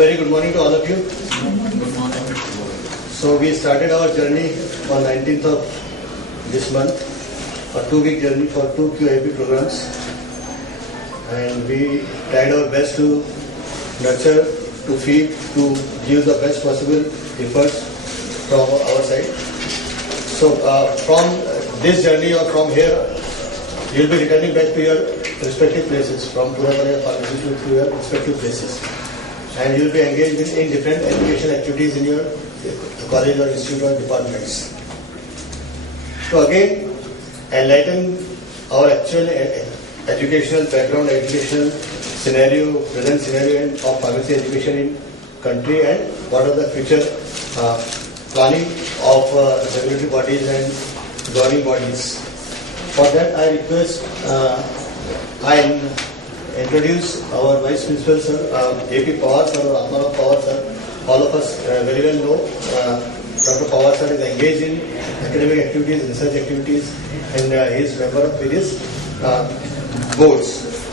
very good morning to all of you. Good morning. So we started our journey on 19th of this month, a 2-week journey for 2 QIP programs, and we tried our best to nurture, to feed, to give the best possible efforts from our side. So from this journey or from here, you will be returning back to your respective places, from Pune Pharmacy to your respective places. And you will be engaged in different education activities in your college or institute or departments. So again, enlighten our actual educational background, educational scenario, present scenario of pharmacy education in country, and what are the future planning of regulatory bodies and governing bodies. For that, I request I introduce our Vice Principal Sir, AP Pawar Sir or Pawar Sir. All of us very well know Dr. Pawar Sir is engaged in academic activities, research activities, and he is member of various boards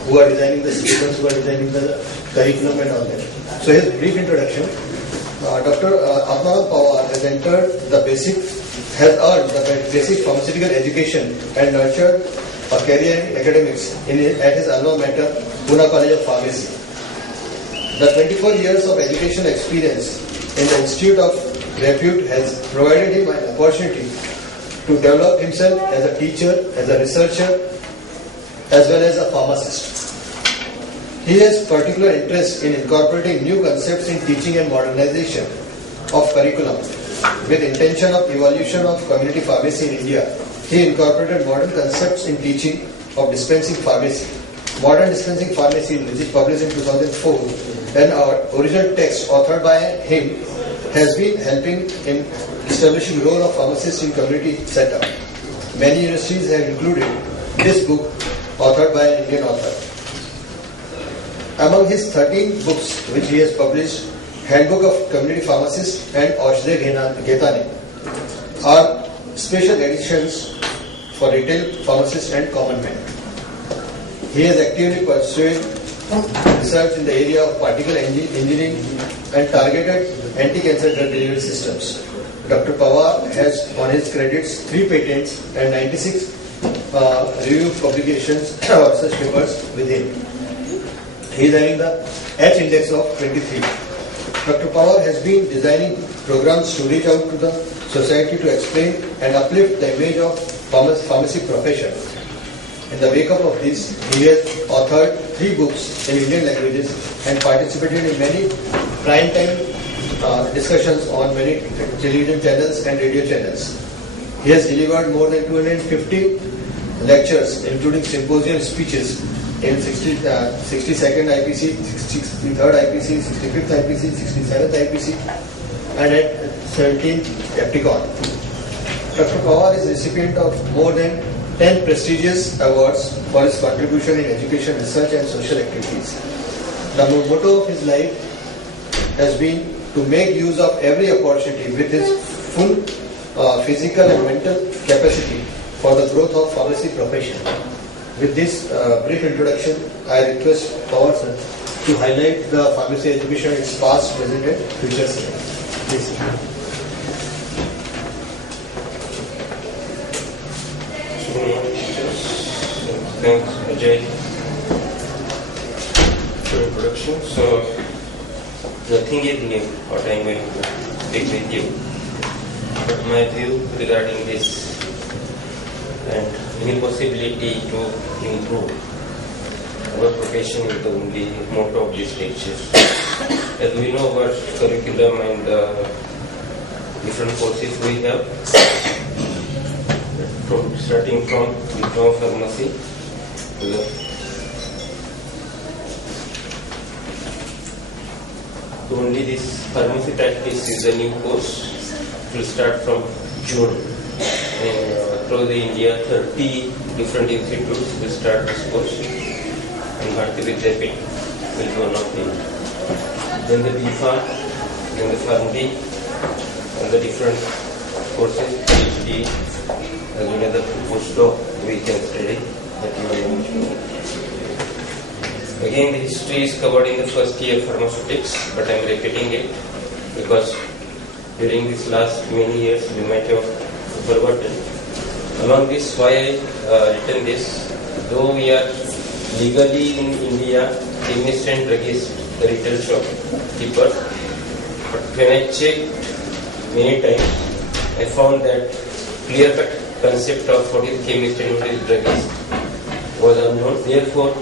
who are designing the syllabus, who are designing the curriculum and all that. So his brief introduction. Dr. Pawar has earned the basic pharmaceutical education and nurtured a career in academics at his alma mater, Pune College of Pharmacy. The 24 years of educational experience in the Institute of Repute has provided him an opportunity to develop himself as a teacher, as a researcher, as well as a pharmacist. He has particular interest in incorporating new concepts in teaching and modernization of curriculum with intention of evolution of community pharmacy in India. He incorporated modern concepts in teaching of dispensing pharmacy. Modern dispensing pharmacy, which is published in 2004, and our original text authored by him has been helping in establishing role of pharmacists in community setup. Many universities have included this book authored by an Indian author. Among his 13 books which he has published, Handbook of Community Pharmacists and Aushadhe Ghetane are special editions for retail pharmacists and common men. He has actively pursued research in the area of particle engineering and targeted anti-cancer drug delivery systems. Dr. Pawar has on his credits 3 patents and 96 review publications or research papers with him. He is having the H index of 23. Dr. Pawar has been designing programs to reach out to the society to explain and uplift the image of pharmacy profession. In the wake up of this, he has authored 3 books in Indian languages and participated in many prime time discussions on many television channels and radio channels. He has delivered more than 250 lectures, including symposium speeches in 62nd IPC, 63rd IPC, 65th IPC, 67th IPC, and at 17th Epticon. Dr. Pawar is recipient of more than 10 prestigious awards for his contribution in education, research, and social activities. The motto of his life has been to make use of every opportunity with his full physical and mental capacity for the growth of pharmacy profession. With this brief introduction, I request Pawar sir to highlight the pharmacy education, its past, present, and future scenario. Please. Good morning, teachers. Thanks, Ajay, for introduction. So, nothing is new what I am going to speak with you, but my view regarding this and any possibility to improve our profession is the only motto of this lecture. As we know our curriculum and different courses we have, starting from diploma pharmacy, only this pharmacy practice is a new course. It will start from June. And through the India, 30 different institutes will start this course, and Bharati Vidyapit will be one of them. Then the BPharm, then the PharmD, and the different courses, PhD, as well as the postdoc we can study that you are able to. Again, the history is covered in the first year pharmaceutics, but I am repeating it because during these last many years we might have forgotten. Among this, why I written this, though we are legally in India, chemist and druggist, the retail shopkeeper, but when I checked many times, I found that clear-cut concept of what is chemist and what is druggist was unknown. Therefore,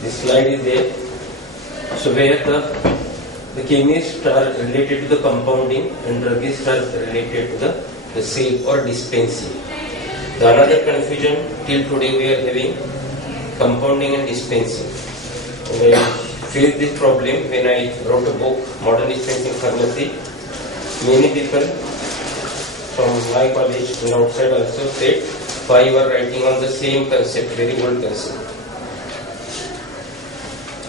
this slide is there. So where the chemists are related to the compounding and druggists are related to the sale or dispensing. The another confusion till today we are having compounding and dispensing. And I faced this problem when I wrote a book, Modern Dispensing Pharmacy. Many people from my college and outside also said, why you are writing on the same concept, very old concept.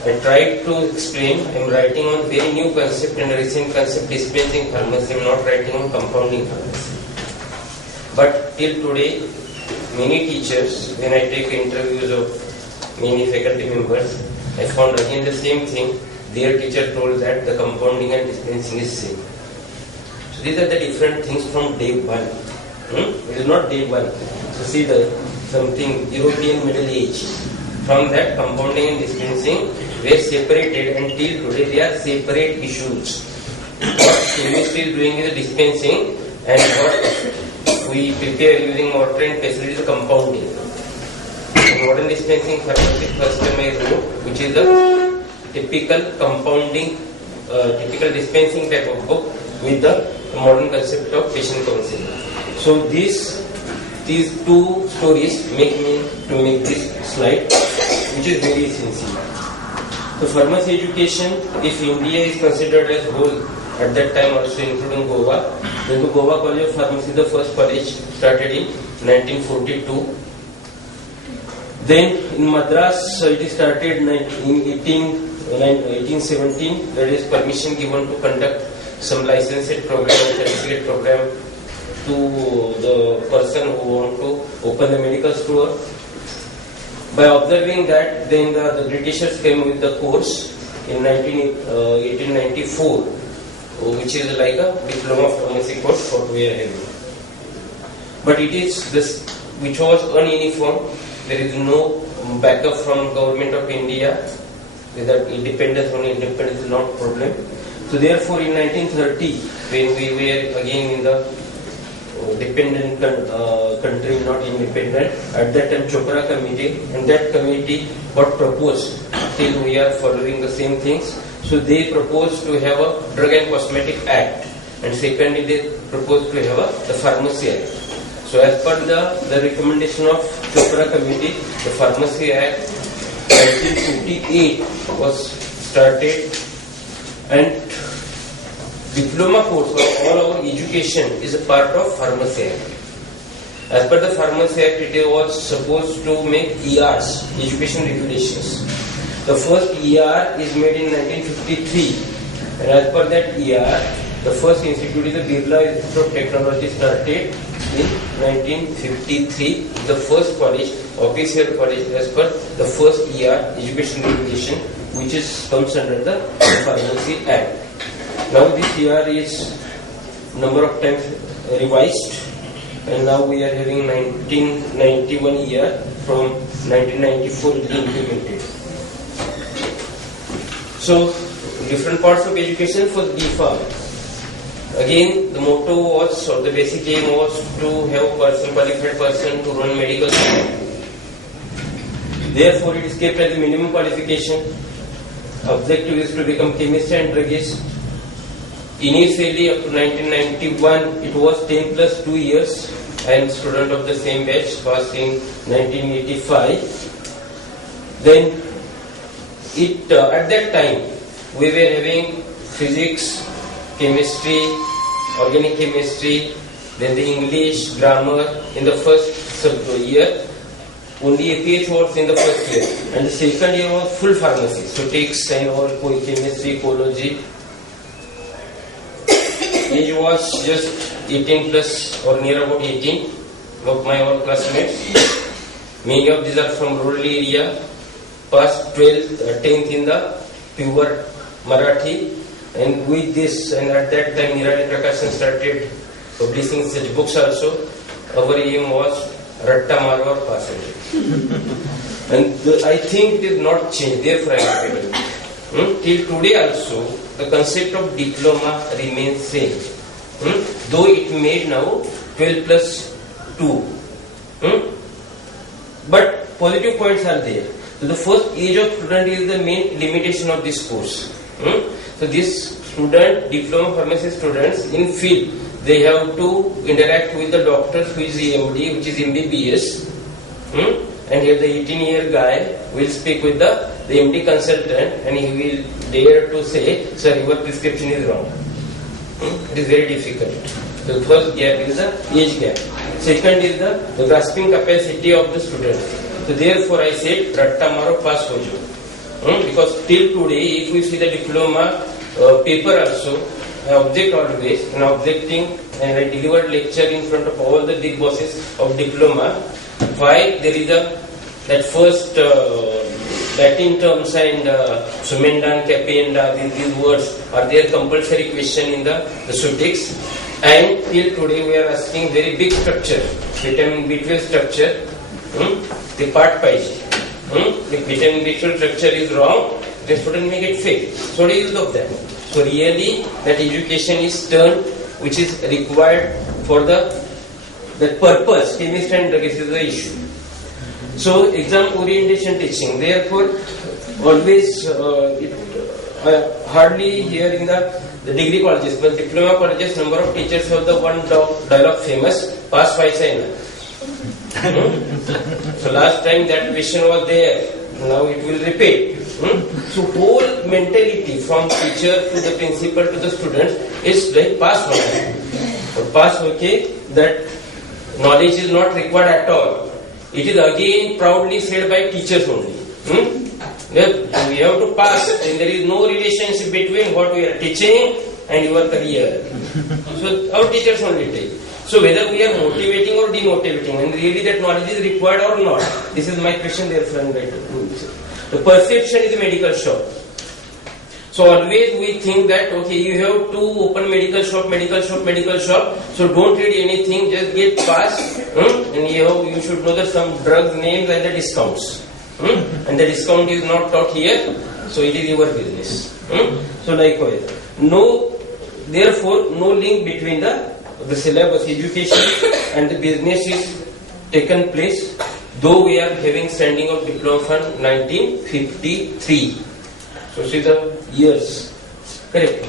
I tried to explain, I am writing on very new concept and recent concept, dispensing pharmacy. I am not writing on compounding pharmacy. But till today, many teachers, when I take interviews of many faculty members, I found again the same thing. Their teacher told that the compounding and dispensing is same. So these are the different things from day one. It is not day one. So see something European Middle Age. From that, compounding and dispensing were separated, and till today they are separate issues. What chemistry is doing is the dispensing, and what we prepare using mortar and pestle is the compounding. In modern dispensing pharmacy, first time I wrote, which is the typical compounding, typical dispensing type of book with the modern concept of patient counseling. So these two stories make me to make this slide, which is very essential. So pharmacy education, if India is considered as whole, at that time also including Goa, then the Goa College of Pharmacy, the first college, started in 1942. Then in Madras, it started in 1817. There is permission given to conduct some licensed program, certificate program to the person who want to open the medical store. By observing that, then the Britishers came with the course in 1894, which is like a diploma of pharmacy course what we are having. But it is this which was ununiform. There is no backup from government of India. That independence on independence is not a problem. So therefore, in 1930, when we were again in the dependent country, not independent, at that time Chopra committee, and that committee what proposed, till we are following the same things. So they proposed to have a Drug and Cosmetic Act, and secondly they proposed to have the Pharmacy Act. So as per the recommendation of Chopra committee, the Pharmacy Act 1958 was started, and diploma course of all our education is a part of Pharmacy Act. As per the Pharmacy Act, it was supposed to make ERs, education regulations. The first ER is made in 1953, and as per that ER, the first institute is the Birla Institute of Technology, started in 1953. The first college, official college, as per the first ER, education regulation, which comes under the Pharmacy Act. Now this year is number of times revised, and now we are having 1991 year from 1994 it is implemented. So different parts of education for D.Pharm. Again, the motto was, or the basic aim was to have a person, qualified person to run medical school. Therefore, it is kept as a minimum qualification. Objective is to become chemist and druggist. Initially, up to 1991, it was 10 plus 2 years. I am a student of the same batch, passed in 1985. Then, at that time, we were having physics, chemistry, organic chemistry, then the English, grammar in the first year. Only APH was in the first year, and the second year was full pharmacy. So takes and all chemistry, ecology. Age was just 18 plus or near about 18 of my all classmates. Many of these are from rural area, passed 12th, 10th in the pure Marathi, and with this, and at that time Nirali Prakashan started publishing such books also. Our aim was Ratta Marwar Passage. And I think it is not changed, therefore I am telling you. Till today also, the concept of diploma remains same. Though it made now 12 plus 2. But positive points are there. So the first age of student is the main limitation of this course. So this student, diploma pharmacy students in field, they have to interact with the doctors who is EMD, which is MBBS. And here the 18-year guy will speak with the MD consultant, and he will dare to say, sir, your prescription is wrong. It is very difficult. The first gap is the age gap. Second is the grasping capacity of the student. So therefore I said, Ratta Maro pass hojo. Because till today, if we see the diploma paper also, I object always, and objecting, and I delivered lecture in front of all the big bosses of diploma. Why there is that first Latin terms and sumendan, capienda, these words are there compulsory question in the suffix. And till today we are asking very big structure, vitamin B12 structure, the part paise. If vitamin B12 structure is wrong, the student may get fail. So what is of that? So really that education is turned, which is required for that purpose, chemist and drug is the issue. So exam orientation teaching, therefore always hardly here in the degree colleges, but diploma colleges, number of teachers have the one dialogue famous, pass paisa enough. So last time that question was there, now it will repeat. So whole mentality from teacher to the principal to the students is like pass okay. Pass okay, that knowledge is not required at all. It is again proudly said by teachers only. We have to pass, and there is no relationship between what we are teaching and your career. So our teachers only take. So whether we are motivating or demotivating, and really that knowledge is required or not, this is my question therefore I am going to. The perception is a medical shop. So always we think that okay, you have to open medical shop. So don't read anything, just get pass, and you should know that some drug names and the discounts. And the discount is not taught here, so it is your business. So likewise, therefore no link between the syllabus education and the business is taken place, though we are having standing of diploma fund 1953. So see the years, correct.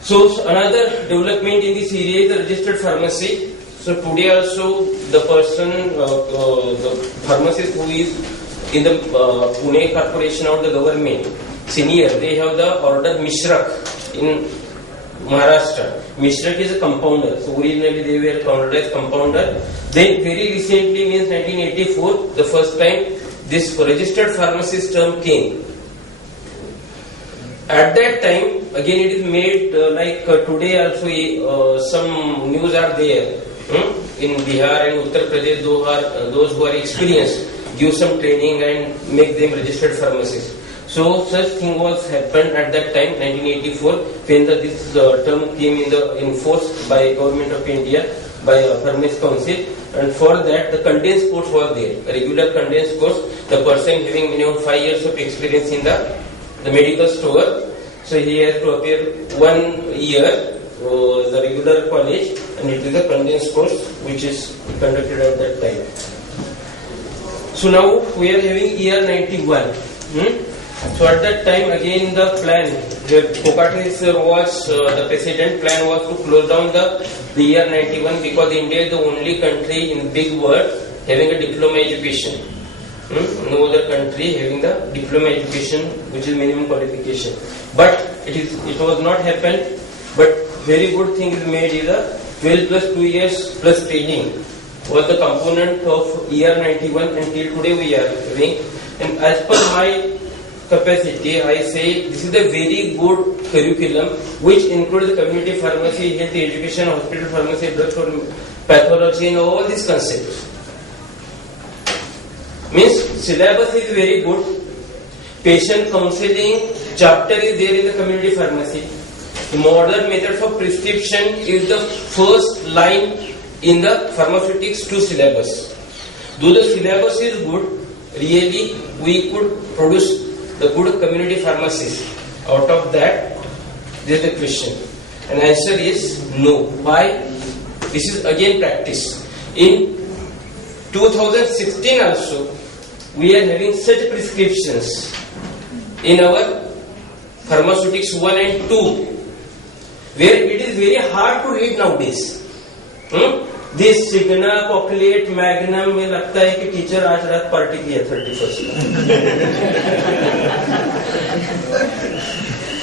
So another development in this area is the registered pharmacy. So today also the person, the pharmacist who is in the Pune Corporation or the government, senior, they have the order Mishrak in Maharashtra. Mishrak is a compounder. So originally they were counted as compounder. Then very recently, means 1984, the first time this registered pharmacist term came. At that time, again it is made like today also some news are there in Bihar and Uttar Pradesh, those who are experienced, give some training and make them registered pharmacists. So such thing was happened at that time, 1984, when this term came in force by Government of India, by Pharmacy Council, and for that the condensed course was there, a regular condensed course, the person having minimum 5 years of experience in the medical store, so he has to appear 1 year, the regular college, and it is a condensed course which is conducted at that time. So now we are having year 91. So at that time again the plan, Kokatis was the president, plan was to close down the year 91 because India is the only country in the big world having a diploma education. No other country having the diploma education which is minimum qualification. But it was not happened, but very good thing is made is a 12 plus 2 years plus training was the component of year 91 and till today we are having. And as per my capacity, I say this is a very good curriculum which includes the community pharmacy, health education, hospital pharmacy, drug pathology and all these concepts. Means syllabus is very good, patient counseling chapter is there in the community pharmacy. Modern methods of prescription is the first line in the pharmaceutics 2 syllabus. Though the syllabus is good, really we could produce the good community pharmacies. Out of that, there is the question. And answer is no. Why? This is again practice. In 2016 also, we are having such prescriptions in our pharmaceutics 1 and 2, where it is very hard to read nowadays. This Cigna, Cochleate, Magnum में लगता है कि teacher आज रात party की है 31st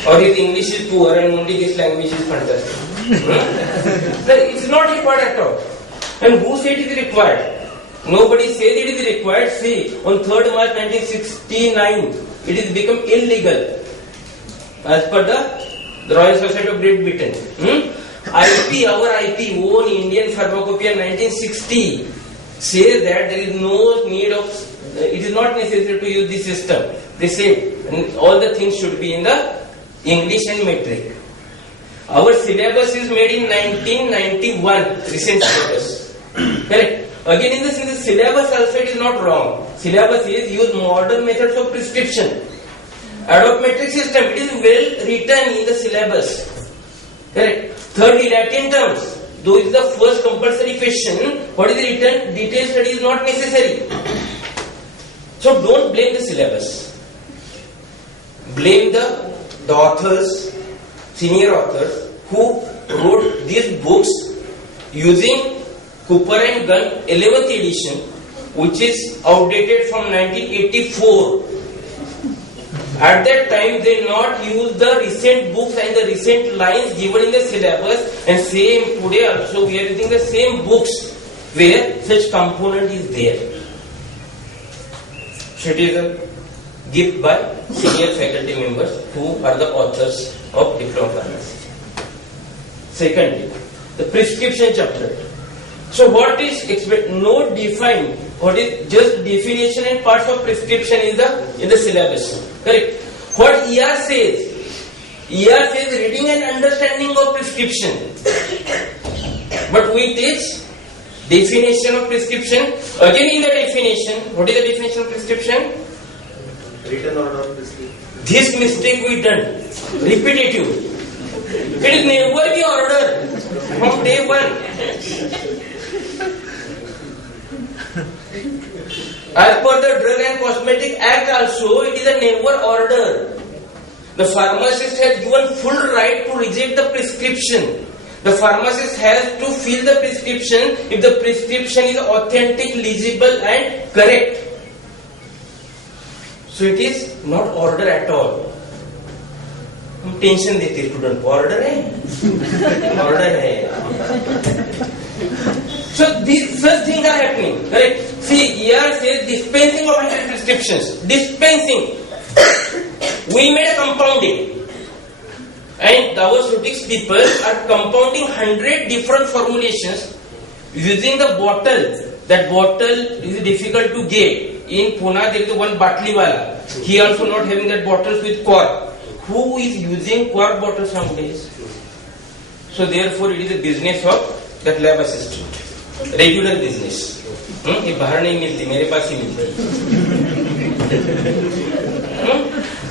और his English is poor and only this language is fantastic. It is not required at all. And who said it is required? Nobody said it is required. See, on 3rd March 1969, it is become illegal as per the Royal Society of Great Britain. IP, our IP, own Indian Pharmacopoeia 1960 says that there is no need of, it is not necessary to use this system. They say all the things should be in the English and metric. Our syllabus is made in 1991, recent syllabus. Correct? Again, in the syllabus also it is not wrong. Syllabus is use modern methods of prescription. Adopt metric system, it is well written in the syllabus. Correct? Thirdly, Latin terms. Though it is the first compulsory question, what is written? Detailed study is not necessary. So don't blame the syllabus. Blame the authors, senior authors, who wrote these books using Cooper and Gunn 11th edition, which is outdated from 1984. At that time, they not use the recent books and the recent lines given in the syllabus, and same today also we are using the same books where such component is there. So it is a gift by senior faculty members who are the authors of diploma pharmacy. Secondly, the prescription chapter. So what is no define, what is just definition and parts of prescription is in the syllabus. Correct? What ER says? ER says reading and understanding of prescription. But we teach definition of prescription. Again in the definition, what is the definition of prescription? Written order of prescription. This mistake we done. Repetitive. It is never the order from day one. As per the Drug and Cosmetic Act also, it is a never order. The pharmacist has given full right to reject the prescription. The pharmacist has to fill the prescription if the prescription is authentic, legible and correct. So it is not order at all. Tension देते student को order है So these such things are happening. Correct? See, here says dispensing of prescriptions. Dispensing. We made a compounding. And our pharmaceutics people are compounding 100 different formulations using the bottle. That bottle is difficult to get. In Pune, there is one Batliwala. He also not having that bottles with cork. Who is using cork bottles nowadays? So therefore, it is a business of that lab assistant. Regular business. ये बाहर नहीं मिलती, मेरे पास ही मिलती.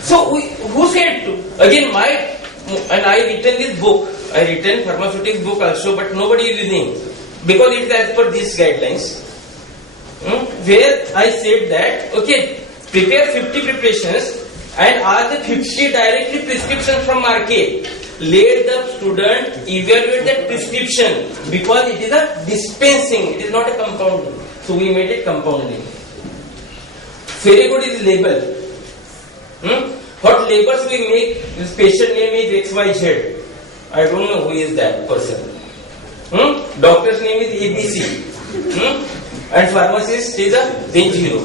So who said to? Again, and I written this book. I written pharmaceutics book also, but nobody is using because it is as per these guidelines. Where I said that okay, prepare 50 preparations and ask the 50 directly prescriptions from market. Let the student evaluate that prescription because it is a dispensing, it is not a compounding. So we made it compounding. Very good is label. What labels we make? This patient name is XYZ. I don't know who is that person. Doctor's name is ABC. And pharmacist is a Zen0.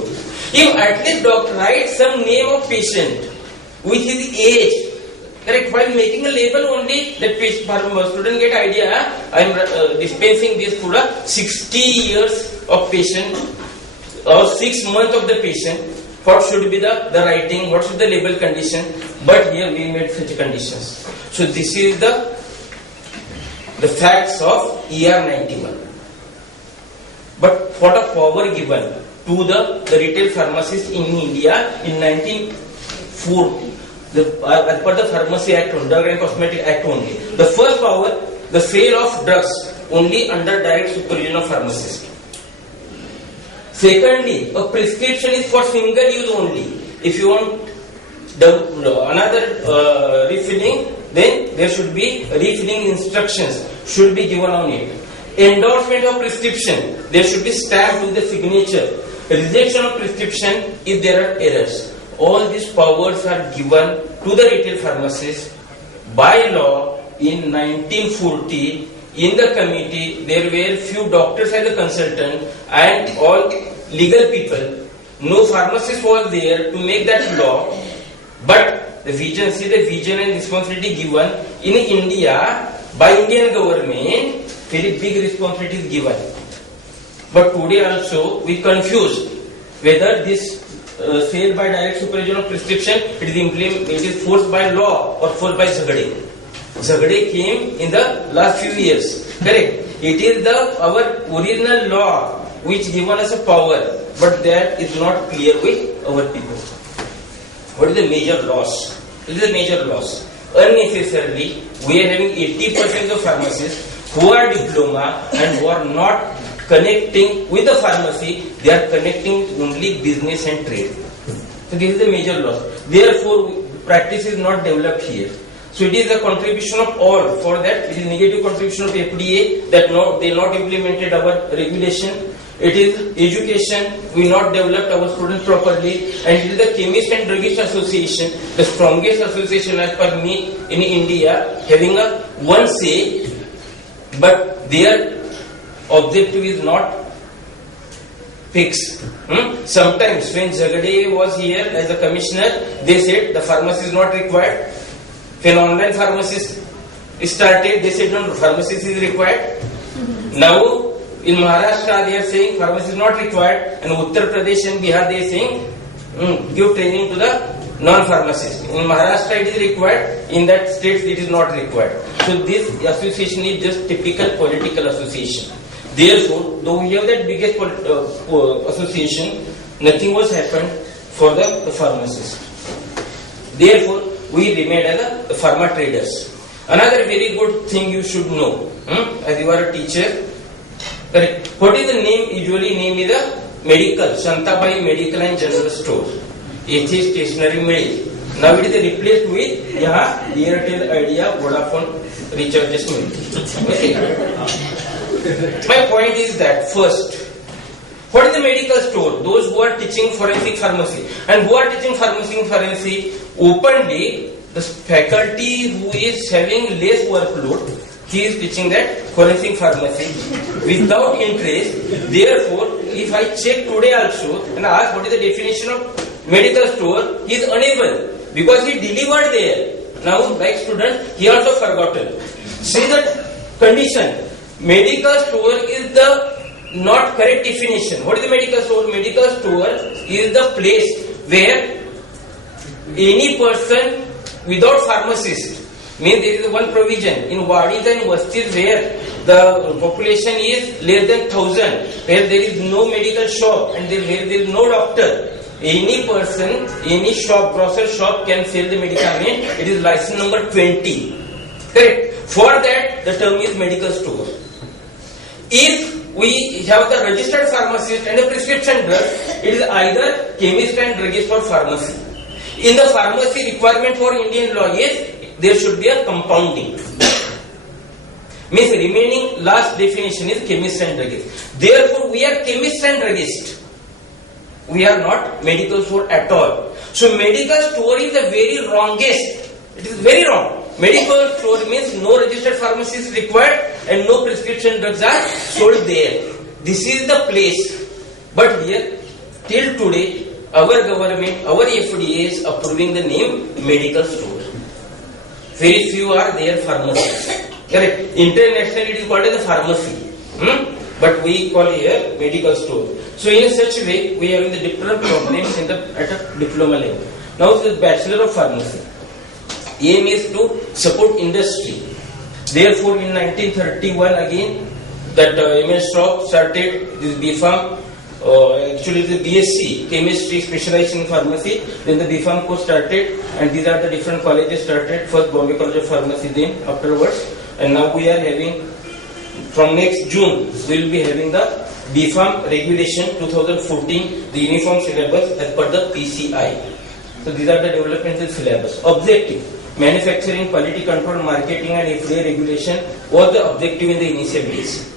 If at least doctor writes some name of patient with his age, correct, while making a label only, that student get idea, I am dispensing this for 60 years of patient or 6 months of the patient. what should be the writing, what should the label condition, but here we made such conditions. So this is the facts of ER 91. But what a power given to the retail pharmacists in India in 1940, as per the Pharmacy Act, Drug and Cosmetic Act only. The first power, the sale of drugs only under direct supervision of pharmacist. Secondly, a prescription is for single use only. If you want another refilling, then there should be refilling instructions should be given on it. Endorsement of prescription, there should be stamped with the signature. Rejection of prescription if there are errors. All these powers are given to the retail pharmacist by law in 1940. In the committee, there were few doctors as a consultant and all legal people. No pharmacist was there to make that law. But the vision and responsibility given in India by Indian government, very big responsibility is given. But today also we confused whether this sale by direct supervision of prescription it is forced by law or forced by Zagade. Zagade came in the last few years. Correct. It is our original law which given us a power, but that is not clear with our people. What is the major loss? It is a major loss. Unnecessarily, we are having 80% of pharmacists who are diploma and who are not connecting with the pharmacy, they are connecting only business and trade. So this is the major loss. Therefore, practice is not developed here. So it is a contribution of all. For that, it is negative contribution of FDA that they not implemented our regulation. It is education, we not developed our students properly, and it is the Chemist and Druggist Association, the strongest association as per me in India, having a one say, but their objective is not fixed. Sometimes when Zagade was here as a commissioner, they said the pharmacy is not required. When online pharmacist started, they said no, pharmacist is required. Now in Maharashtra they are saying pharmacy is not required, and Uttar Pradesh and Bihar they are saying give training to the non-pharmacists. In Maharashtra it is required, in that states it is not required. So this association is just typical political association. Therefore, though we have that biggest association, nothing was happened for the pharmacists. Therefore, we remained as the pharma traders. Another very good thing you should know, as you are a teacher, correct? What is the name? Usually name is the medical, Shantabai Medical and General Store. It is stationary mail. Now it is replaced with Airtel, Idea, Vodafone, recharges mail. Okay. My point is that first, what is the medical store? Those who are teaching forensic pharmacy and who are teaching pharmacy openly, the faculty who is having less workload, he is teaching that forensic pharmacy without interest. Therefore, if I check today also and ask what is the definition of medical store, he is unable because he delivered there. Now, like student, he also forgotten. See the condition. Medical store is the not correct definition. What is the medical store? Medical store is the place where any person without pharmacist, means there is one provision in wadis and vastis where the population is less than 1,000, where there is no medical shop and where there is no doctor. Any person, any shop, grocer shop can sell the medicament. It is license number 20. Correct. For that, the term is medical store. If we have the registered pharmacist and a prescription drug, it is either chemist and druggist or pharmacy. In the pharmacy requirement for Indian law is there should be a compounding. Means remaining last definition is chemist and druggist. Therefore, we are chemist and druggist. We are not medical store at all. So medical store is the very wrongest. It is very wrong. Medical store means no registered pharmacy is required and no prescription drugs are sold there. This is the place. But here, till today, our government, our FDA is approving the name medical store. Very few are there pharmacies. Correct. Internationally, it is called as a pharmacy. but we call here medical store. So in such way, we are in the different problems at a diploma level. Now the Bachelor of Pharmacy. Aim is to support industry. Therefore, in 1931 again, that MS Shop started this B.Pharm. Actually, the BSc Chemistry specialized in pharmacy. Then the B.Pharm course started, and these are the different colleges started. First Bombay College of Pharmacy, then afterwards, and now we are having from next June we will be having the B.Pharm regulation 2014, the uniform syllabus as per the PCI. So these are the developmental syllabus. Objective: manufacturing, quality control, marketing, and FDA regulation was the objective in the initial days.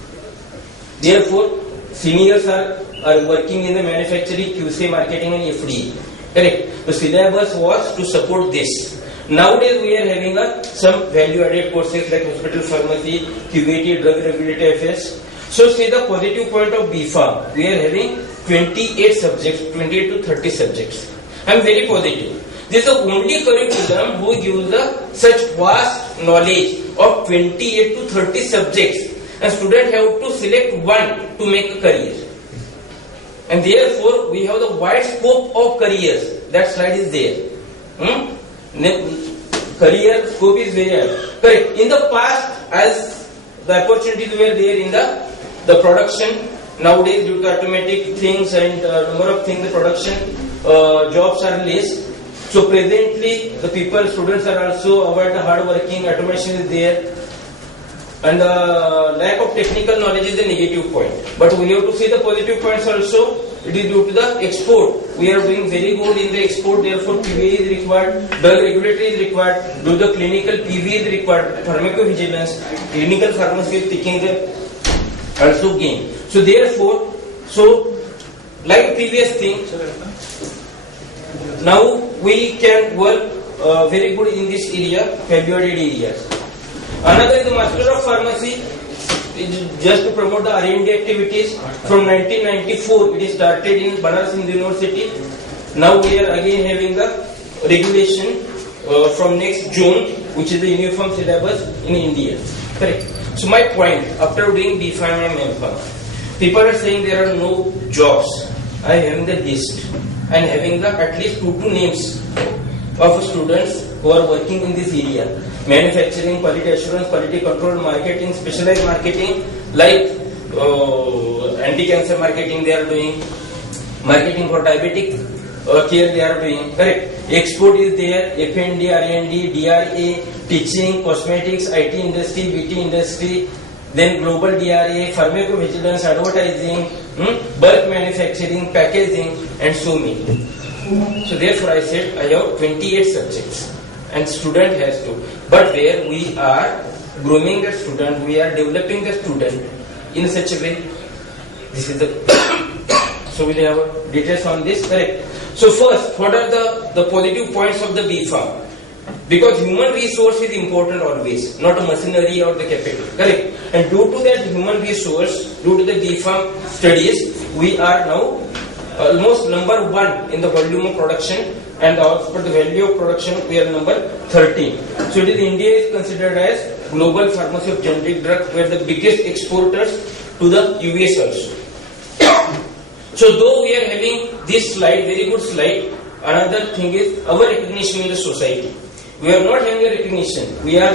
Therefore, seniors are working in the manufacturing, QC, marketing, and FDA. Correct. The syllabus was to support this. Nowadays, we are having some value-added courses like hospital pharmacy, QAT, drug regulatory affairs. So, say the positive point of B.Pharm, we are having 28 subjects, 28 to 30 subjects. I am very positive. This is the only curriculum who gives such vast knowledge of 28 to 30 subjects. And students have to select one to make a career. And therefore, we have the wide scope of careers. That slide is there. Career scope is there. Correct. In the past, as the opportunities were there in the production, nowadays due to automatic things and number of things, the production jobs are less. So presently, the students are also avoid the hard working, automation is there. And lack of technical knowledge is a negative point. But we have to see the positive points also. It is due to the export. We are doing very good in the export, therefore PV is required, drug regulatory is required, do the clinical PV is required, pharmacovigilance, clinical pharmacy is taking the also gain. So therefore, like previous thing, now we can work very good in this area, value-added areas. Another is the Master of Pharmacy, just to promote the R&D activities. From 1994, it is started in Banaras Hindu University. Now we are again having the regulation from next June, which is the uniform syllabus in India. Correct. So my point, after doing B.Pharm and M.Pharm, people are saying there are no jobs. I am having the list and having at least two names of students who are working in this area. Manufacturing, quality assurance, quality control, marketing, specialized marketing, like anti-cancer marketing they are doing, marketing for diabetic care they are doing, correct. Export is there, F&D, R&D, DRA, teaching, cosmetics, IT industry, BT industry, then global DRA, pharmacovigilance, advertising, bulk manufacturing, packaging, and so many. So therefore I said I have 28 subjects. And student has to. But where we are grooming the student, we are developing the student in such a way. This is the. So we'll have details on this, correct? So first, what are the positive points of the B.Pharm? Because human resource is important always, not a machinery or the capital, correct? And due to that human resource, due to the B.Pharm studies, we are now almost number 1 in the volume of production. And also for the value of production, we are number 13. So India is considered as global pharmacy of generic drug. We are the biggest exporters to the US also. So though we are having this slide, very good slide, another thing is our recognition in the society. We are not having a recognition. We are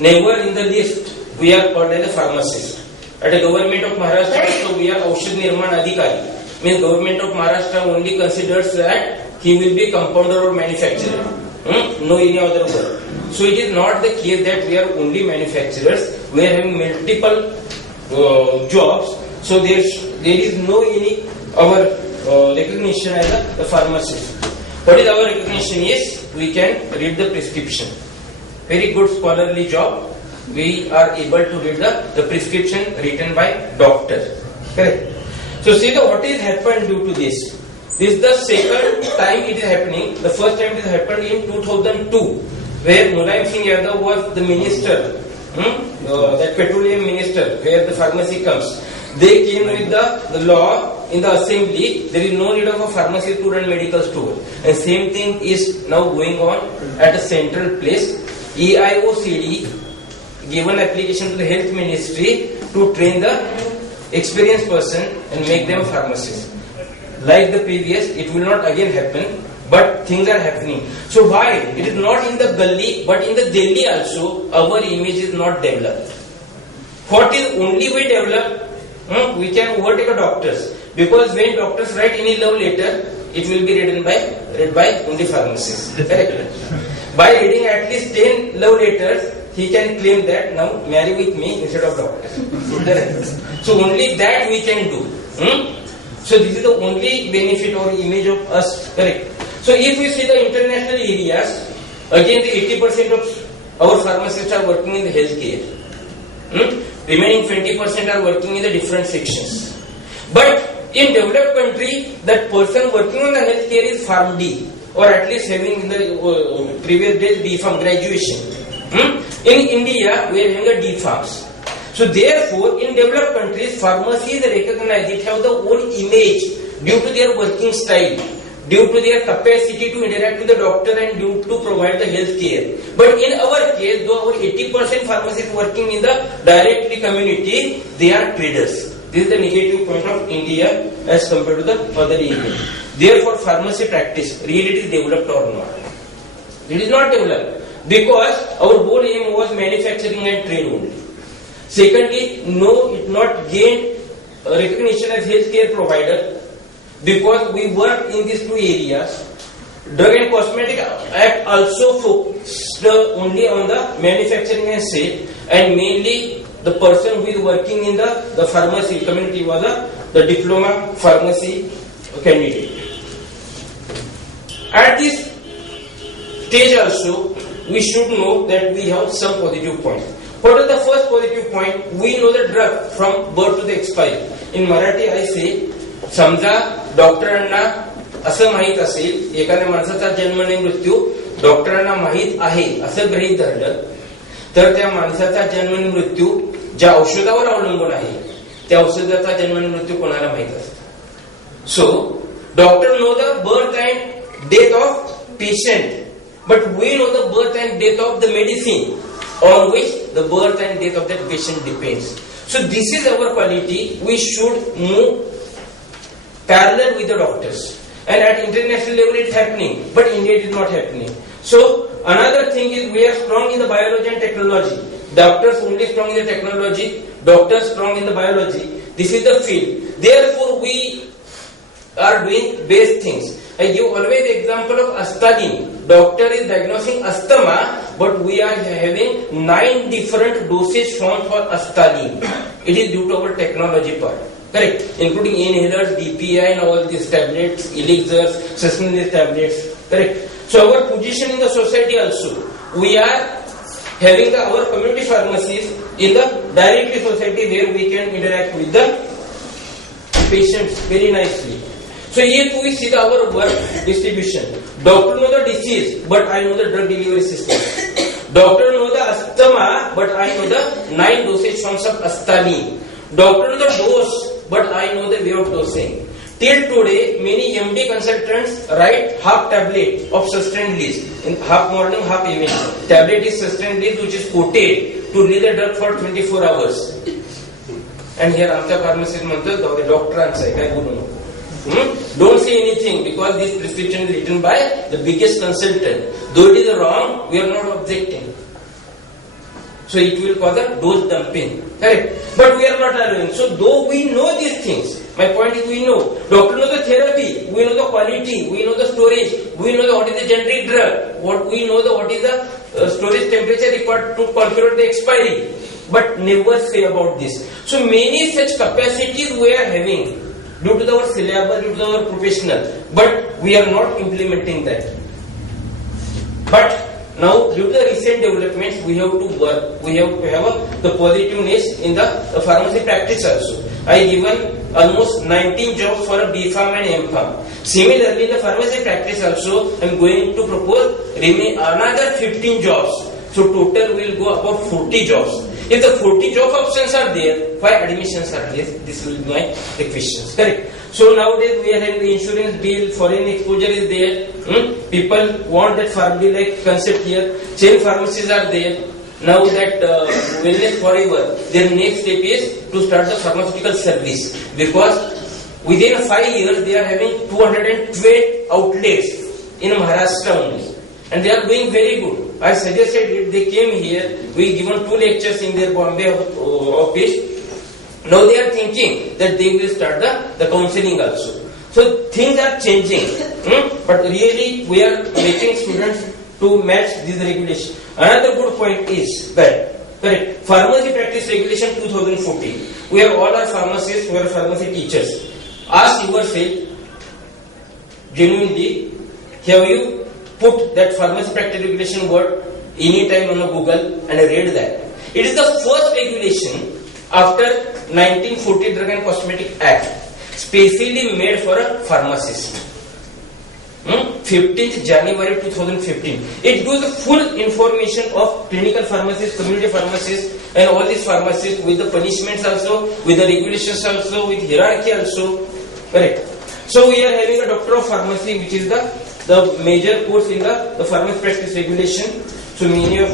never in the list. We are called as a pharmacist. At the government of Maharashtra, so we are Aushadh Nirman Adhikari. Means government of Maharashtra only considers that he will be compounder or manufacturer. No any other word. So it is not the case that we are only manufacturers. We are having multiple jobs. So there is no any our recognition as a pharmacist. What is our recognition is we can read the prescription. Very good scholarly job. We are able to read the prescription written by doctor. Correct. So see what is happened due to this. This is the second time it is happening. The first time it happened in 2002, where Mulayam Singh Yadav was the minister, that petroleum minister, where the pharmacy comes. They came with the law in the assembly. There is no need of a pharmacy to run medical store. And same thing is now going on at a central place. EIOCD given application to the health ministry to train the experienced person and make them pharmacists. Like the previous, it will not again happen, but things are happening. So why? It is not in the gully, but in the Delhi also, our image is not developed. What is only way developed? We can overtake a doctors. Because when doctors write any love letter, it will be read by only pharmacists. Correct? By reading at least 10 love letters, he can claim that now marry with me instead of doctor. So only that we can do. So this is the only benefit or image of us. Correct. So if we see the international areas, again the 80% of our pharmacists are working in the healthcare. Remaining 20% are working in the different sections. But in developed country, that person working on the healthcare is PharmD, or at least having in the previous days B.Pharm graduation. In India, we are having a D.Pharms. So therefore, in developed countries, pharmacy is recognized. It have the own image due to their working style, due to their capacity to interact with the doctor and due to provide the health care. But in our case, though our 80% pharmacists working in the directly community, they are traders. This is the negative point of India as compared to the other areas. Therefore, pharmacy practice, really it is developed or not? It is not developed because our whole aim was manufacturing and trade only. Secondly, no, it not gained recognition as healthcare provider because we work in these two areas. Drug and Cosmetic Act also focused only on the manufacturing and sale, and mainly the person who is working in the pharmacy community was the diploma pharmacy candidate. At this stage also, we should know that we have some positive points. What is the first positive point? We know the drug from birth to the expiry. In Marathi I say, समजा डॉक्टरांना असं माहित असेल एखाद्या माणसाचा जन्म आणि मृत्यू डॉक्टरांना माहित आहे असं गृहीत धरलं तर त्या माणसाचा जन्म आणि मृत्यू ज्या औषधावर अवलंबून आहे त्या औषधाचा जन्म आणि मृत्यू कोणाला माहित असतो. So doctor know the birth and death of patient, but we know the birth and death of the medicine on which the birth and death of that patient depends. So this is our quality. We should move parallel with the doctors. And at international level it is happening, but India it is not happening. So another thing is we are strong in the biology and technology. Doctors only strong in the technology, doctors strong in the biology. This is the field. Therefore we are doing best things. I give always the example of asthma. Doctor is diagnosing asthma, but we are having 9 different dosage forms for asthma. It is due to our technology part. Correct? Including inhalers, DPI and all these tablets, elixirs, sustained tablets. Correct? So our position in the society also, we are having our community pharmacies in the directly society where we can interact with the patients very nicely. So if we see our work distribution, doctor know the disease, but I know the drug delivery system. Doctor know the asthma, but I know the 9 dosage forms of asthma. Doctor know the dose, but I know the way of dosing. Till today, many MD consultants write half tablet of sustained release in half morning, half evening. Tablet is sustained release which is coated to release the drug for 24 hours. And here आमच्या pharmacist म्हणतात डॉक्टरांचं आहे काय बोलू नको. Don't say anything because this prescription is written by the biggest consultant. Though it is wrong, we are not objecting. So it will cause a dose dumping. Correct? But we are not allowing. So though we know these things, my point is we know. Doctor knows the therapy, we know the quality, we know the storage, we know what is the generic drug, we know what is the storage temperature required to calculate the expiry. But never say about this. So many such capacities we are having. Due to our syllabus, due to our professional, but we are not implementing that. But now, due to the recent developments, we have to work. We have to have the positiveness in the pharmacy practice also. I given almost 19 jobs for a B.Pharm and M.Pharm. Similarly, in the pharmacy practice also, I am going to propose another 15 jobs. So total will go about 40 jobs. If the 40 job options are there, why admissions are there? This will be my questions. Correct. So nowadays we are having the insurance deal, foreign exposure is there. People want that pharmacy like concept here. Chain pharmacies are there. now that Wellness Forever, their next step is to start the pharmaceutical service, because within 5 years they are having 212 outlets in Maharashtra only, and they are doing very good. I suggested it, they came here, we given 2 lectures in their Bombay office. Now they are thinking that they will start the counseling also. So things are changing, but really we are making students to match this regulation. Another good point is that, correct, Pharmacy Practice Regulation 2014. We are all our pharmacists, we are pharmacy teachers. Ask yourself, genuinely, have you put that Pharmacy Practice Regulation word any time on a Google and read that? It is the first regulation after 1940 Drug and Cosmetic Act, specially made for a pharmacist. 15th January 2015. It gives the full information of clinical pharmacists, community pharmacists, and all these pharmacists, with the punishments also, with the regulations also, with hierarchy also. Correct. So we are having a Doctor of Pharmacy, which is the major course in the Pharmacy Practice Regulation. So many of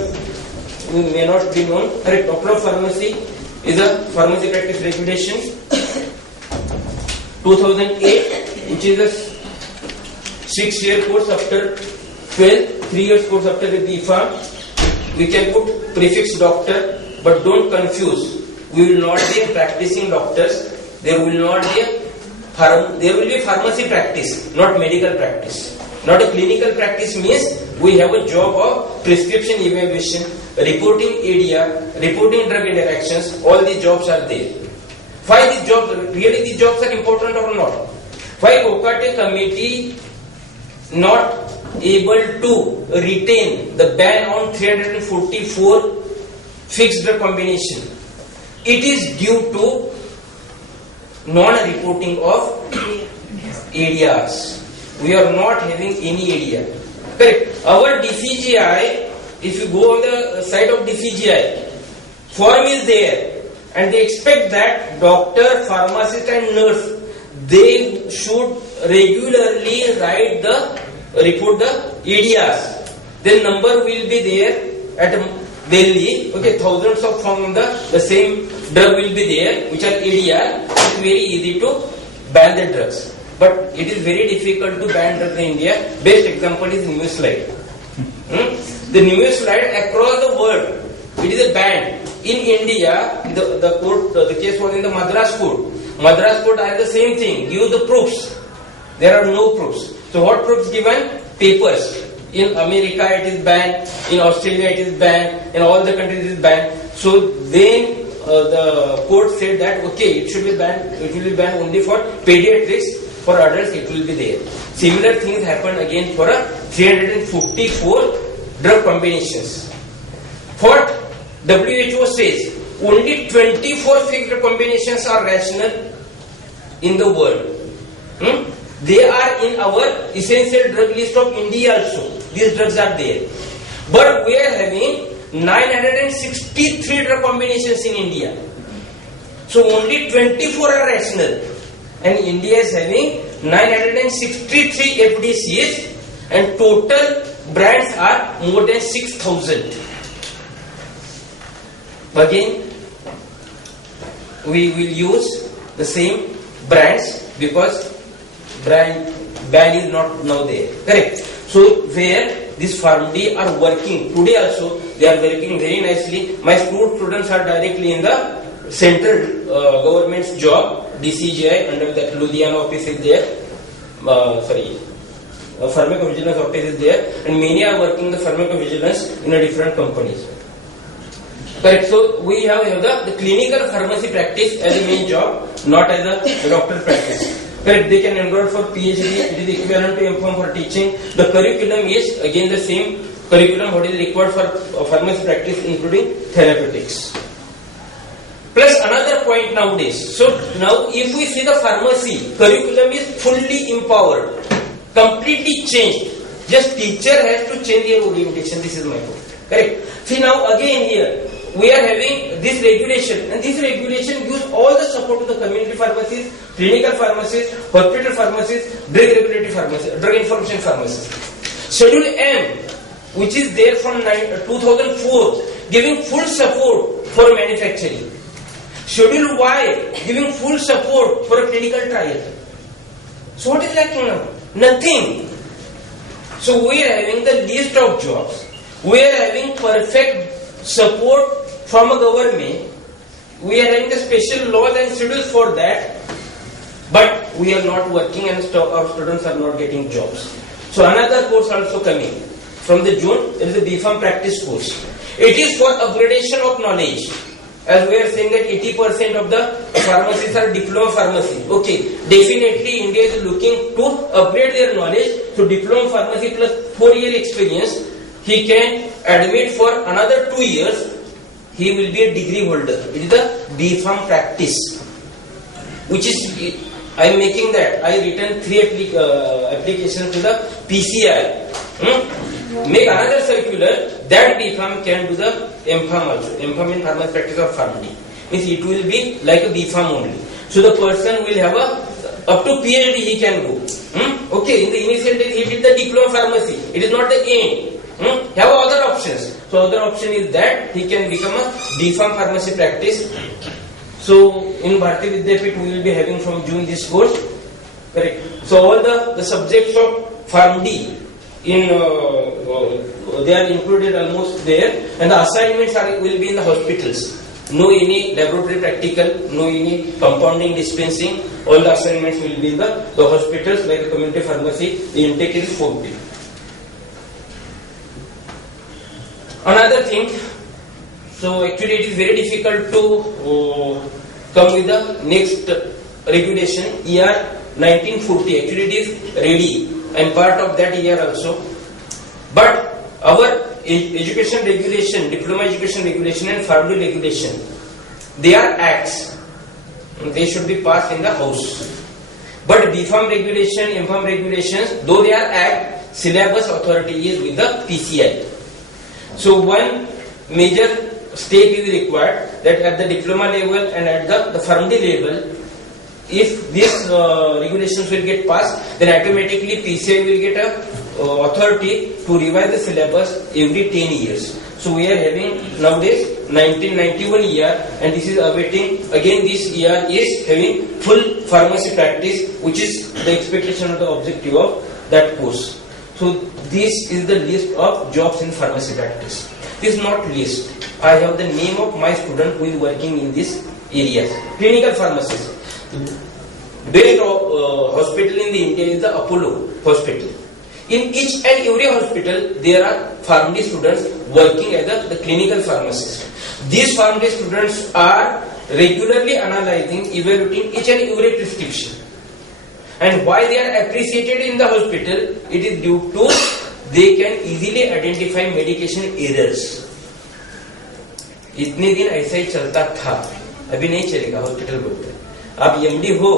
you may not be known. Correct. Doctor of Pharmacy is a Pharmacy Practice Regulation 2008, which is a 6-year course after 12, 3 years course after the B.Pharm. We can put prefix doctor, but don't confuse. We will not be practicing doctors. There will be pharmacy practice, not medical practice. Not a clinical practice means we have a job of prescription evaluation, reporting ADR, reporting drug interactions. All these jobs are there. Why these jobs? Really, these jobs are important or not? Why OCAT committee not able to retain the ban on 344 fixed drug combination? It is due to non-reporting of ADRs. We are not having any ADR. Correct. Our DCGI, if you go on the site of DCGI, form is there, and they expect that doctor, pharmacist and nurse, they should regularly report the ADRs. Then number will be there at Delhi. Okay, thousands of from the same drug will be there, which are ADR. It's very easy to ban the drugs. But it is very difficult to ban drugs in India. Best example is Nimesulide. The Nimesulide across the world, it is a ban. In India, the case was in the Madras court. Madras court are the same thing. Give the proofs. There are no proofs. So what proofs given? Papers. In America it is banned. In Australia it is banned. In all the countries it is banned. So then the court said that okay, it should be banned. It will be banned only for pediatrics. For adults it will be there. Similar things happen again for 354 drug combinations. What WHO says, only 24 fixed drug combinations are rational in the world. They are in our essential drug list of India also. These drugs are there. But we are having 963 drug combinations in India. So only 24 are rational. And India is having 963 FDCs, and total brands are more than 6,000. Again, we will use the same brands because ban is not now there. Correct. So where these PharmD are working today also, they are working very nicely. My students are directly in the central government's job, DCGI, under that Ludhiana office is there. Pharmacovigilance office is there, and many are working the pharmacovigilance in a different companies. Correct. So we have the clinical pharmacy practice as a main job, not as a doctor practice. Correct. They can enroll for PhD. It is equivalent to M.Pharm for teaching. The curriculum is again the same curriculum what is required for pharmacy practice, including therapeutics. Plus another point nowadays. So now if we see the pharmacy curriculum is fully empowered, completely changed. Just teacher has to change their orientation. This is my point. Correct. See now again here we are having this regulation, and this regulation gives all the support to the community pharmacists, clinical pharmacists, hospital pharmacists, drug regulatory pharmacists, drug information pharmacists. Schedule M, which is there from 2004, giving full support for manufacturing. Schedule Y giving full support for a clinical trial. So what is lacking now? Nothing. So we are having the list of jobs. We are having perfect support from a government. We are having the special laws and schedules for that. But we are not working and our students are not getting jobs. So another course also coming. From the June, there is a BPharm practice course. It is for upgradation of knowledge. As we are saying that 80% of the pharmacies are diploma pharmacy. Okay, definitely India is looking to upgrade their knowledge. So diploma pharmacy plus 4-year experience, he can admit for another 2 years. He will be a degree holder. It is the BPharm practice, which is I am making that. I written 3 applications to the PCI. Make another circular that BPharm can do the MPharm also. MPharm in pharmacy practice or pharmacy. Means it will be like a BPharm only. So the person will have up to PhD he can go. Okay, in the initial days he did the diploma pharmacy. It is not the aim. Have other options. So other option is that he can become a BPharm pharmacy practice. So in Bharati Vidyapit we will be having from June this course. Correct. So all the subjects of PharmD in they are included almost there, and the assignments will be in the hospitals. No any laboratory practical, no any compounding dispensing. All the assignments will be in the hospitals like the community pharmacy. The intake is 40. Another thing, so actually it is very difficult to come with the next regulation, year 1940. Actually it is ready. I am part of that year also. But our education regulation, diploma education regulation and PharmD regulation, they are acts. They should be passed in the house. But BPharm regulation, MPharm regulations, though they are act, syllabus authority is with the PCI. So one major step is required that at the diploma level and at the PharmD level, if these regulations will get passed, then automatically PCI will get a authority to revise the syllabus every 10 years. So we are having nowadays 1991 year, and this is awaiting again this year is having full pharmacy practice, which is the expectation of the objective of that course. So this is the list of jobs in pharmacy practice. This is not list. I have the name of my student who is working in this area. Clinical pharmacist. Best hospital in the India is the Apollo hospital. In each and every hospital, there are PharmD students working as the clinical pharmacist. These PharmD students are regularly analyzing, evaluating each and every prescription. And why they are appreciated in the hospital, it is due to they can easily identify medication errors. इतने दिन ऐसा ही चलता था, अभी नहीं चलेगा. Hospital बोलते हैं आप एमडी हो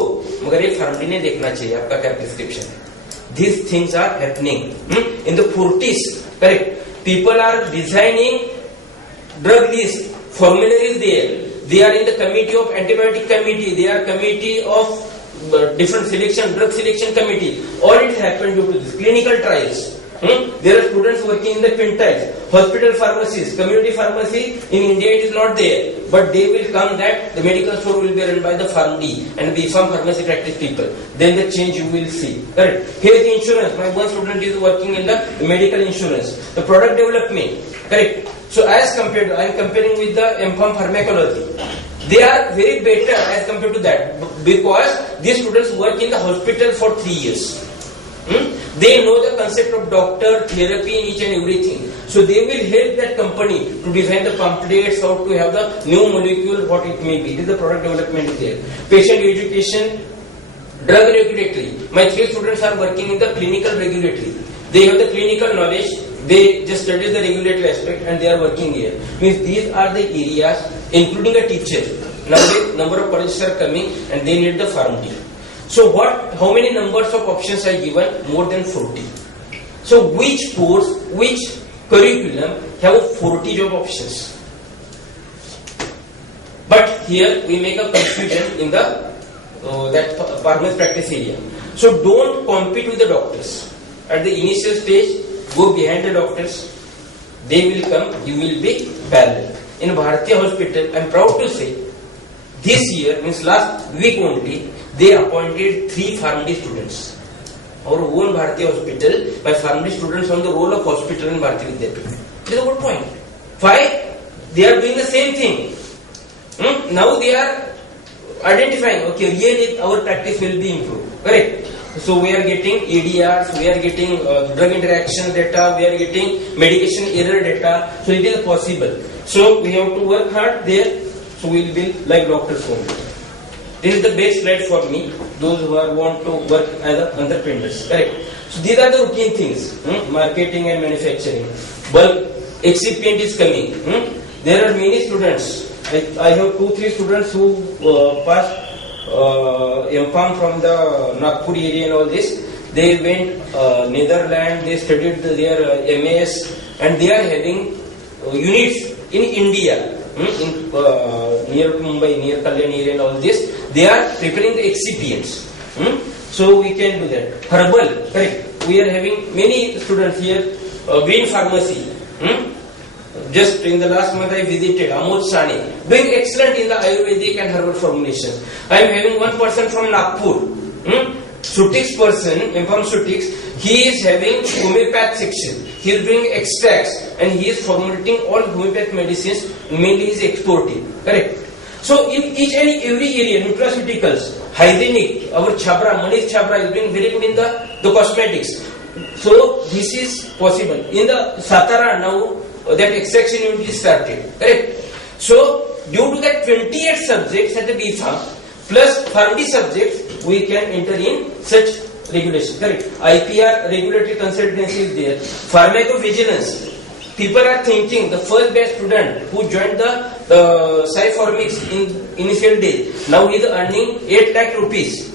मगर ये PharmD ने देखना चाहिए आपका क्या प्रिस्क्रिप्शन है. These things are happening in the 40s. Correct. People are designing drug list. Formulary is there. They are in the committee of antibiotic committee. They are committee of different selection, drug selection committee. All it happened due to this clinical trials. There are students working in the quintiles, hospital pharmacies, community pharmacy. In India it is not there, but they will come that the medical store will be run by the PharmD and BPharm pharmacy practice people. Then the change you will see. Correct. Here is the insurance. My one student is working in the medical insurance. The product development. Correct. So as compared, I am comparing with the MPharm pharmacology. They are very better as compared to that because these students work in the hospital for 3 years. They know the concept of doctor, therapy, and each and everything. So they will help that company to design the pamphlets, how to have the new molecule, what it may be. This is the product development there. Patient education, drug regulatory. My 3 students are working in the clinical regulatory. They have the clinical knowledge. They just study the regulatory aspect and they are working here. Means these are the areas, including a teacher. Nowadays, number of colleges are coming and they need the PharmD. So how many numbers of options are given? More than 40. So which course, which curriculum have 40 job options? But here we make a confusion in the that pharmacy practice area. So don't compete with the doctors. At the initial stage, go behind the doctors. they will come, you will be parallel. In Bharatiya Hospital, I am proud to say, this year, means last week only, they appointed 3 pharmacy students. Our own Bharatiya Hospital, by pharmacy students on the role of hospital in Bharatiya Vidyapith. It is a good point. Why? They are doing the same thing. Now they are identifying, okay, really our practice will be improved. Correct? So we are getting ADRs, we are getting drug interaction data, we are getting medication error data. So it is possible. So we have to work hard there. So we will be like doctors only. This is the best slide for me, those who want to work as entrepreneurs. Correct? So these are the routine things, marketing and manufacturing. Bulk excipient is coming. There are many students. I have 2-3 students who passed M.Pharm from the Nagpur area and all this. They went Netherlands, they studied their MAS, and they are having units in India, near Mumbai, near Kalyan area and all this. They are preparing the excipients. So we can do that. Herbal, correct. We are having many students here. Green pharmacy. Just in the last month I visited Amod Sani, doing excellent in the Ayurvedic and herbal formulation. I am having one person from Nagpur, Sutics person, M.Pharm Sutics, he is having homeopath section. He is doing extracts and he is formulating all homeopathic medicines, mainly he is exporting. Correct? So in each and every area, nutraceuticals, hygienic, our Chabra, Manish Chabra is doing very good in the cosmetics. So this is possible. In the Satara now, that extraction unit is started. Correct? So due to that 28 subjects at the B.Pharm plus 30 subjects, we can enter in such regulation. Correct? IPR, regulatory consultancy is there. Pharmacovigilance. People are thinking the first batch student who joined the Cyformix in initial days, now he is earning 8 lakh rupees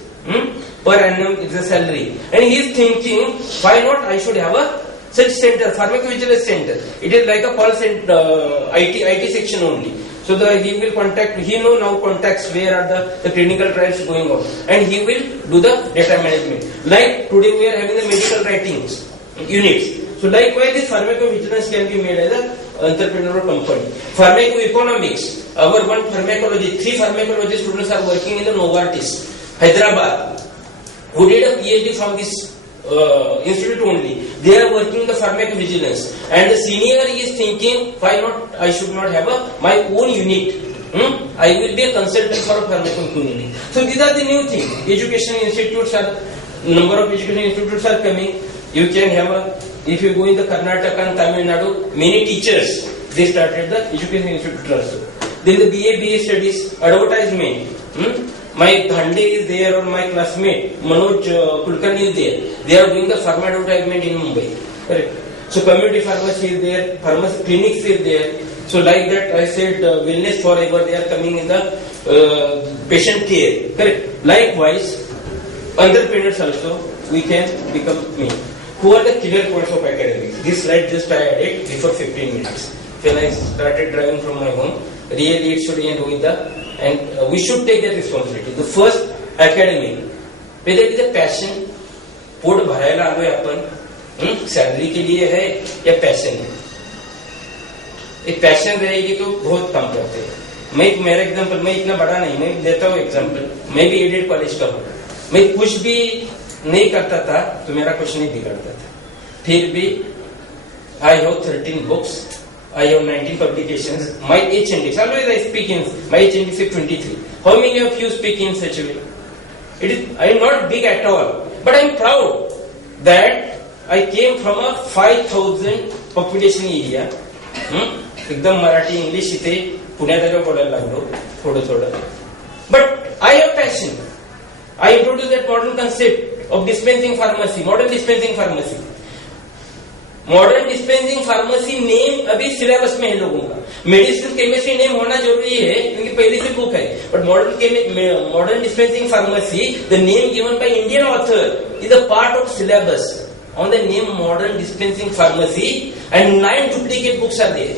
per annum is the salary. And he is thinking, why not I should have a such center, pharmacovigilance center. It is like a call center, IT section only. So he will contact, he now contacts where are the clinical trials going on, and he will do the data management. Like today we are having the medical writings units. So likewise this pharmacovigilance can be made as an entrepreneurial company. Pharmacoeconomics, our one pharmacology, 3 pharmacology students are working in the Novartis, Hyderabad, who did a PhD from this institute only. They are working the pharmacovigilance, and the senior is thinking, why not I should not have my own unit. I will be a consultant for a pharmacoeconomics. So these are the new things. Education institutes are, number of education institutes are coming. You can have if you go in the Karnataka and Tamil Nadu, many teachers, they started the education institute also. Then the BA studies, advertisement. My Dhande is there, or my classmate Manoj Kulkarni is there. They are doing the pharma advertisement in Mumbai. Correct. So community pharmacy is there, pharmacy clinics is there. So like that I said, wellness forever, they are coming in the patient care. Correct. Likewise, entrepreneurs also, we can become me. Who are the killer points of academics? This slide just I added before 15 minutes. When I started driving from my home, really it should end with the, and we should take that responsibility. The first, academic. Whether it is a passion, पोट भरायला आलोय आपण, salary के लिए है या passion है? एक पैशन रहेगी तो बहुत काम करते हैं. मेरा एग्जांपल, मैं इतना बड़ा नहीं, मैं देता हूँ एग्जांपल. मैं भी एडेड कॉलेज का हूँ. मैं कुछ भी नहीं करता था तो मेरा कुछ नहीं बिगड़ता था. फिर भी I have 13 books, I have 19 publications. My HND, always I speak in, my HND is 23. How many of you speak in such a way? I am not big at all, but I am proud that I came from a 5,000 population area. एकदम Marathi English इथे पुण्यात आलो बोलायला लागलो थोडं. But I have passion. I introduced that modern concept of dispensing pharmacy, modern dispensing pharmacy. Modern dispensing pharmacy name अभी syllabus में है लोगों का. मेडिसिन केमिस्ट्री नेम होना जरूरी है क्योंकि पहले से बुक है. But modern dispensing pharmacy, the name given by Indian author is a part of syllabus on the name modern dispensing pharmacy, and 9 duplicate books are there.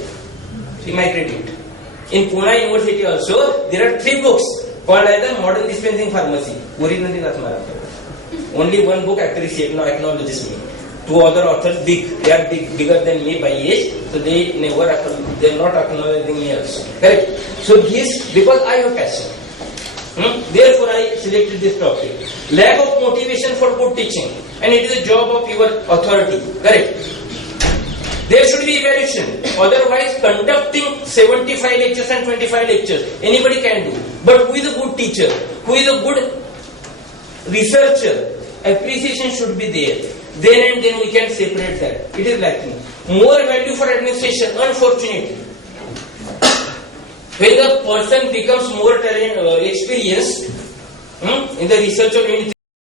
See my credit. In Pune University also there are 3 books called as the modern dispensing pharmacy. Originally not Marathi. Only one book appreciate now acknowledges me. Two other authors big, they are bigger than me by age, so they are not acknowledging me also. Correct? So this, because I have passion. Therefore I selected this topic. Lack of motivation for good teaching, and it is a job of your authority. Correct? There should be evaluation. Otherwise, conducting 75 lectures and 25 lectures, anybody can do. But who is a good teacher? Who is a good researcher? Appreciation should be there. Then and then we can separate that. It is lacking. More value for administration, unfortunately. When the person becomes more experienced in the research of anything,